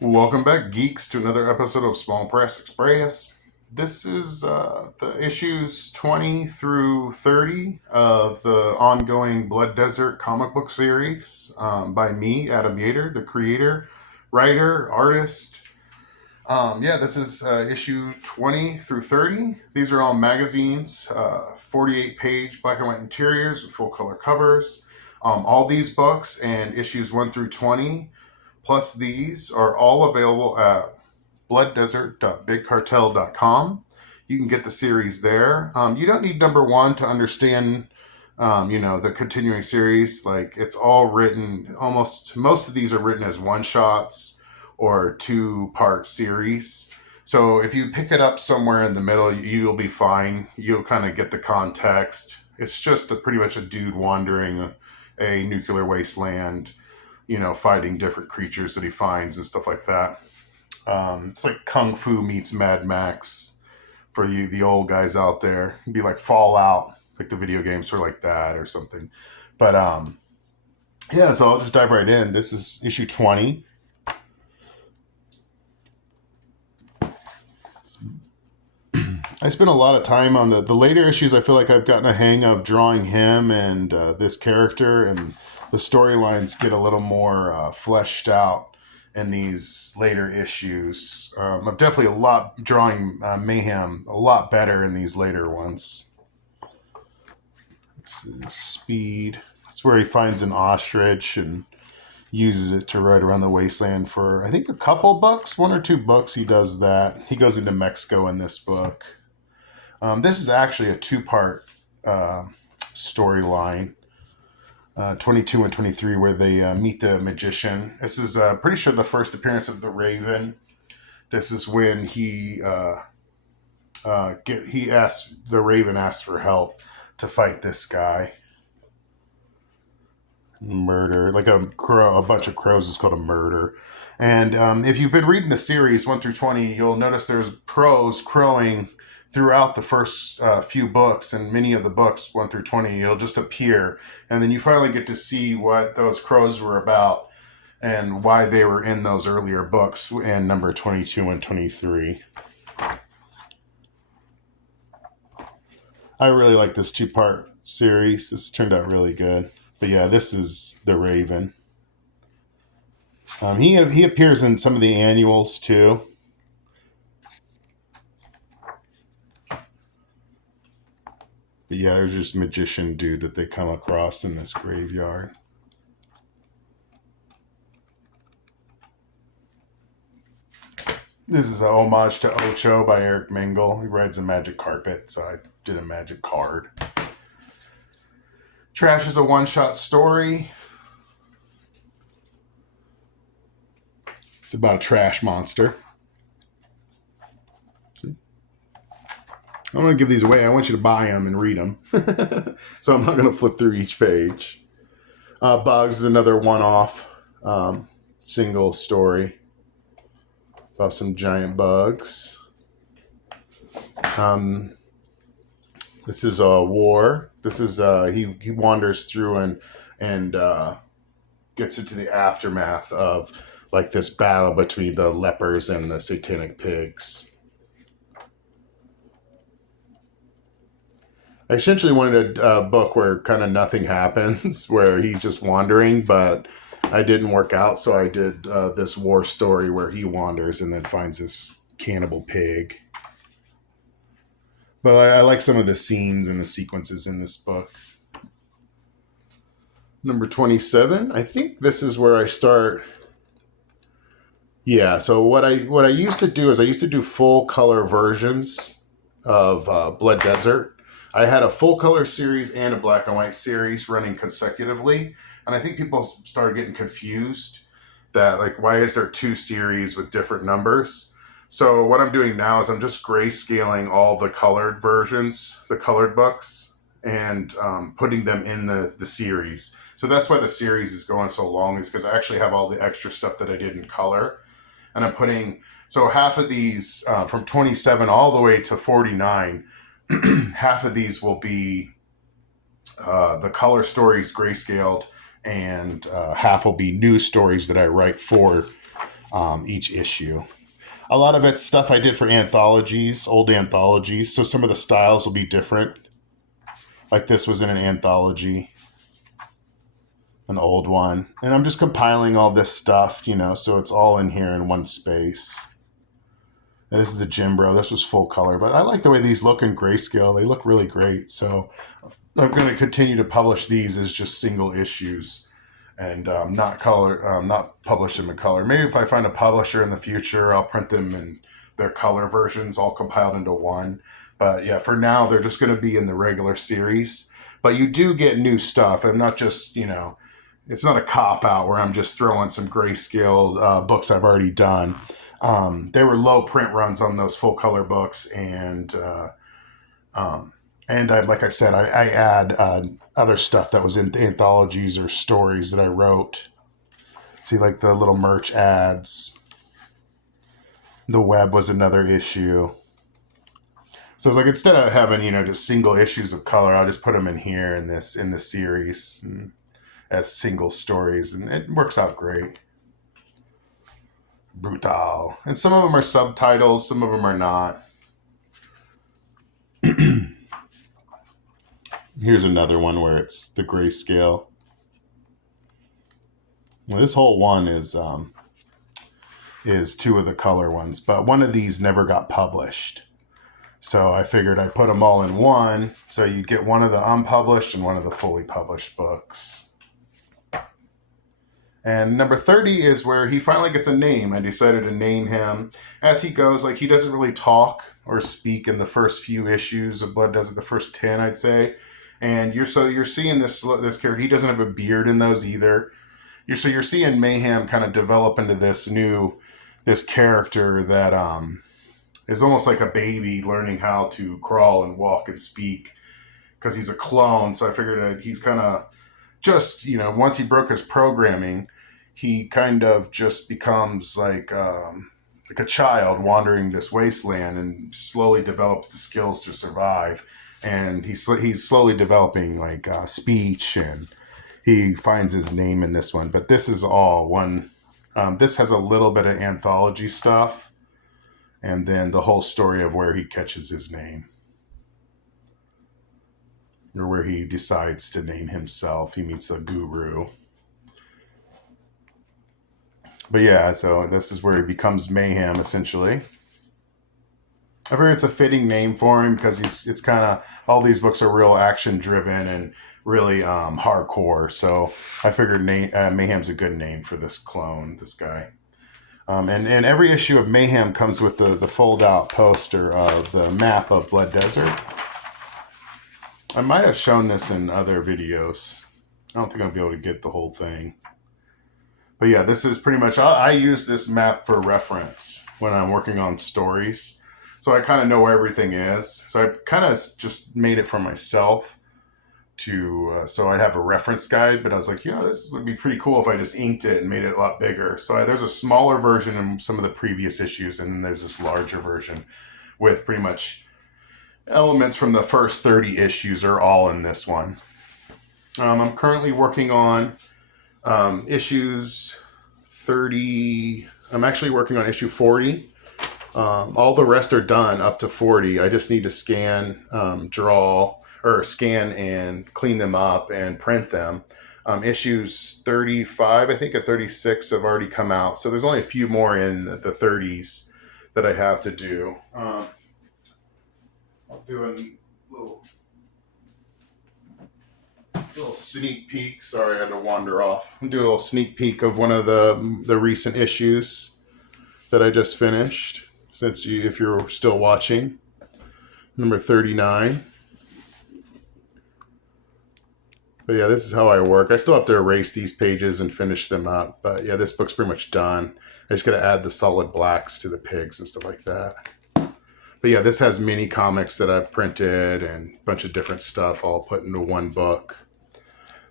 Welcome back, geeks, to another episode of Small Press Express. This is the issues 20 through 30 of the ongoing Blood Desert comic book series by me, Adam Yeater, the creator, writer, artist. This is issue 20 through 30. These are all magazines, 48-page black and white interiors with full color covers. All these books and issues 1 through 20 plus these are all available at blooddesert.bigcartel.com. You can get the series there. You don't need number one to understand, the continuing series. Like, it's all written, most of these are written as one-shots or two-part series. So if you pick it up somewhere in the middle, you'll be fine. You'll kind of get the context. It's just pretty much a dude wandering a nuclear wasteland, fighting different creatures that he finds and stuff like that. It's like Kung Fu meets Mad Max for you, the old guys out there. It'd be like Fallout, like the video games or like that or something. But so I'll just dive right in. This is issue 20. I spent a lot of time on the later issues. I feel like I've gotten a hang of drawing him and this character, and the storylines get a little more fleshed out in these later issues. I'm definitely drawing Mayhem a lot better in these later ones. This is Speed. That's where he finds an ostrich and uses it to ride around the wasteland for, I think, a couple bucks, 1 or 2 bucks. He does that. He goes into Mexico in this book. This is actually a 2-part storyline, 22 and 23, where they meet the magician. This is pretty sure the first appearance of the Raven. This is when the Raven asks for help to fight this guy. Murder, like a bunch of crows is called a murder. And if you've been reading the series 1 through 20, you'll notice there's crows crowing throughout the first few books, and many of the books 1 through 20, it'll just appear, and then you finally get to see what those crows were about and why they were in those earlier books in number 22 and 23. I really like this 2-part series. This turned out really good. But yeah, this is the Raven. He appears in some of the annuals too. But yeah, there's this magician dude that they come across in this graveyard. This is a homage to Ocho by Eric Mingle. He rides a magic carpet, so I did a magic card. Trash is a one-shot story. It's about a trash monster. I'm going to give these away. I want you to buy them and read them. So I'm not going to flip through each page. Bugs is another one-off single story about some giant bugs. This is a war. This is he wanders through and gets into the aftermath of like this battle between the lepers and the satanic pigs. I essentially wanted a book where kind of nothing happens, where he's just wandering, but I didn't work out, so I did this war story where he wanders and then finds this cannibal pig. But I like some of the scenes and the sequences in this book. Number 27, I think this is where I start. Yeah, so what I used to do is I used to do full color versions of Blood Desert. I had a full color series and a black and white series running consecutively. And I think people started getting confused that, like, why is there 2 series with different numbers? So what I'm doing now is I'm just grayscaling all the colored versions, the colored books, and putting them in the series. So that's why the series is going so long, is because I actually have all the extra stuff that I did in color. And I'm putting, so half of these from 27 all the way to 49, half of these will be the color stories grayscaled, and half will be new stories that I write for each issue. A lot of it's stuff I did for anthologies, old anthologies, so some of the styles will be different. Like this was in an anthology, an old one. And I'm just compiling all this stuff, so it's all in here in one space. And this is the Jim Bro. This was full color, but I like the way these look in grayscale. They look really great. So I'm going to continue to publish these as just single issues and not publish them in color. Maybe if I find a publisher in the future, I'll print them in their color versions all compiled into one. But yeah, for now, they're just going to be in the regular series. But you do get new stuff. I'm not just, it's not a cop-out where I'm just throwing some grayscale books I've already done. They were low print runs on those full color books. And like I said, I add other stuff that was in anthologies or stories that I wrote. See, like the little merch ads. The web was another issue. So it's like, instead of having, just single issues of color, I'll just put them in here in the series as single stories, and it works out great. Brutal. And some of them are subtitles, some of them are not. Here's another one where it's the grayscale. Well, this whole one is two of the color ones, but one of these never got published. So I figured I'd put them all in one, so you'd get one of the unpublished and one of the fully published books. And number 30 is where he finally gets a name. I decided to name him as he goes. Like, he doesn't really talk or speak in the first few issues of Blood Desert, the first 10, I'd say. And you're seeing this character. He doesn't have a beard in those either. You're seeing Mayhem kind of develop into this character that is almost like a baby learning how to crawl and walk and speak, because he's a clone. So I figured that he's kind of just, once he broke his programming, he kind of just becomes like a child wandering this wasteland and slowly develops the skills to survive. And he's slowly developing like speech, and he finds his name in this one. But this is all one. This has a little bit of anthology stuff, and then the whole story of where he catches his name, or where he decides to name himself. He meets the guru. But yeah, so this is where he becomes Mayhem, essentially. I figure it's a fitting name for him, because it's kind of, all these books are real action driven and really hardcore. So I figured Mayhem's a good name for this clone, this guy. And every issue of Mayhem comes with the fold out poster of the map of Blood Desert. I might have shown this in other videos. I don't think I'll be able to get the whole thing. But yeah, this is pretty much, I use this map for reference when I'm working on stories. So I kind of know where everything is. So I kind of just made it for myself so I'd have a reference guide. But I was like, this would be pretty cool if I just inked it and made it a lot bigger. So there's a smaller version in some of the previous issues, and then there's this larger version with pretty much elements from the first 30 issues are all in this one. I'm currently working on issues 30. I'm actually working on issue 40. All the rest are done up to 40. I just need to scan and clean them up and print them. Issues 35, I think, at 36 have already come out. So there's only a few more in the 30s that I have to do. I'll do a little sneak peek. Sorry, I had to wander off. I'll do a little sneak peek of one of the recent issues that I just finished, if you're still watching. Number 39. But yeah, this is how I work. I still have to erase these pages and finish them up. But yeah, this book's pretty much done. I just got to add the solid blacks to the pigs and stuff like that. But yeah, this has mini comics that I've printed and a bunch of different stuff all put into one book.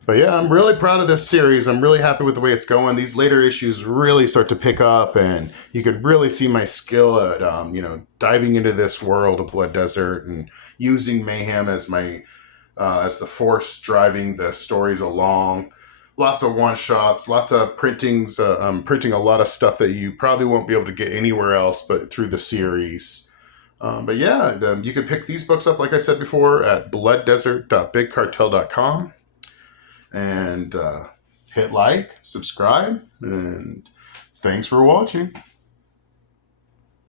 But yeah, I'm really proud of this series. I'm really happy with the way it's going. These later issues really start to pick up, and you can really see my skill at, diving into this world of Blood Desert and using Mayhem as my as the force driving the stories along. lots of one shots, lots of printings. I'm printing a lot of stuff that you probably won't be able to get anywhere else but through the series. But yeah, you can pick these books up, like I said before, at blooddesert.bigcartel.com. And hit like, subscribe, and thanks for watching.